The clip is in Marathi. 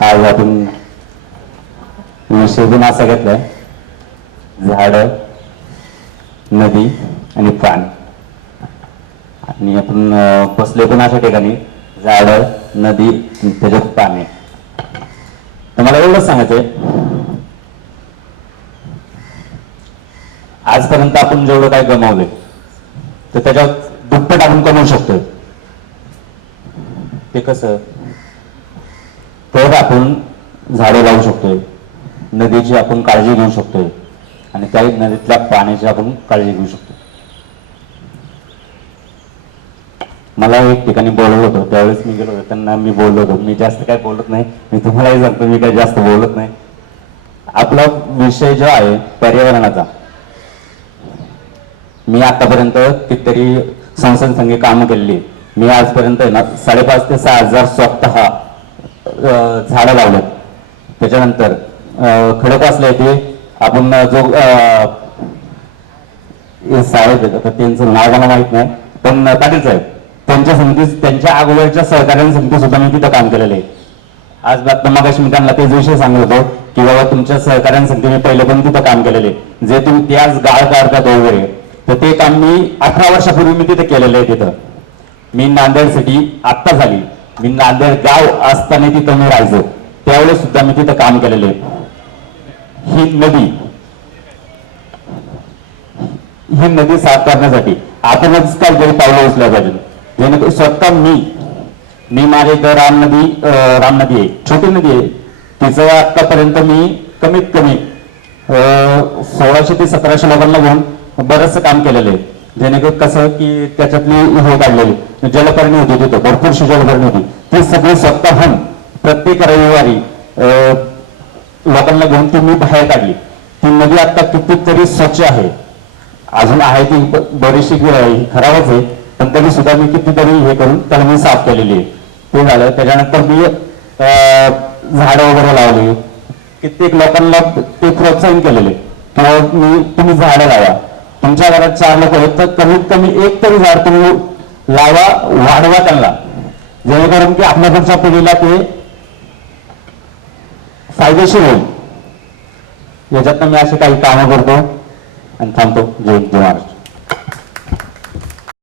आज आपण विषय पण असा घेतलाय, झाड, नदी आणि पाणी. आणि आपण बसले पण अशा ठिकाणी झाड, नदी आणि त्याच्यात पाणी. तर मला एवढंच सांगायचंय, आजपर्यंत आपण जेवढं काय गमावलंय तर त्याच्यात दुप्पट आपण कमवू शकतोय. ते कसं? तर आपण झाडं लावू शकतोय, नदीची आपण काळजी घेऊ शकतोय आणि त्या नदीतल्या पाण्याची आपण काळजी घेऊ शकतो. मला एक ठिकाणी बोलवलं होतं, त्यावेळेस मी गेलो होतो, त्यांना मी बोललो होतो. मी जास्त काय बोलत नाही, मी तुम्हालाही सांगतो, मी काही जास्त बोलत नाही. आपला विषय जो आहे पर्यावरणाचा, मी आतापर्यंत कितीतरी संस्थांसंघी कामं केलेली. मी आजपर्यंत ना 5,500 ते 6,000 स्वतः झाडं लावलेत. त्याच्यानंतर खडकवासला येथे आपण जो साहेब आहेत, आता त्यांचं नाव मला माहित नाही, पण पाटील साहेब, त्यांच्या समिती, त्यांच्या अगोदरच्या सहकार्याने समिती सुद्धा मी तिथं काम केलेलं आहे. आज मगाशी मी त्यांना तेच विषय सांगत होतो की बाबा तुमच्या सहकार्यांसाठी मी पहिले पण तिथं काम केलेले, जे तुम्ही ते आज गाळ काढतात वगैरे, तर ते काम मी 18 वर्षापूर्वी मी तिथे केलेलं आहे. तिथं मी नांदेड सिटी आत्ता झाली, मी नांदेड गाव असताना तिथं मी राहायचो, त्यावेळेस सुद्धा मी तिथं काम केलेलं आहे. ही नदी साफ करण्यासाठी आपणच काहीतरी पावलं उचलल्या पाहिजे. जेणेकरून स्वतः मी माझ्या इथं राम नदी आहे, छोटी नदी आहे, तिचं आतापर्यंत मी कमीत कमी 1600 ते 1700 लोकांना घेऊन बरंचसं काम केलेलं आहे. जेणेकरून कसं की त्याच्यातली हे काढलेली जलपर्णी होती, तिथं भरपूरशी जलपर्णी होती, ती सगळी स्वतःहून प्रत्येक रविवारी लोकांना घेऊन ती मी बाहेर काढली. ती नदी आता कितीतरी स्वच्छ आहे, अजून आहे ती बरीचशी खराबच आहे, पण तरी सुद्धा मी कितीतरी हे करून त्याला मी साफ केलेली आहे. ते झालं. त्याच्यानंतर मी झाडं वगैरे लावली, कित्येक लोकांना ते प्रोत्साहन केलेले किंवा तुम्ही झाडं लावा. तुमच्या घरात 4 लोक आहेत तर कमीत कमी एक तरी झाड तुम्ही लावा, वाढवा त्यांना, जेणेकरून की आपल्याकडच्या पिढीला ते फायदेशीर होईल. याच्यातनं मी असे काही कामं करतो आणि थांबतो. जय महाराष्ट्र.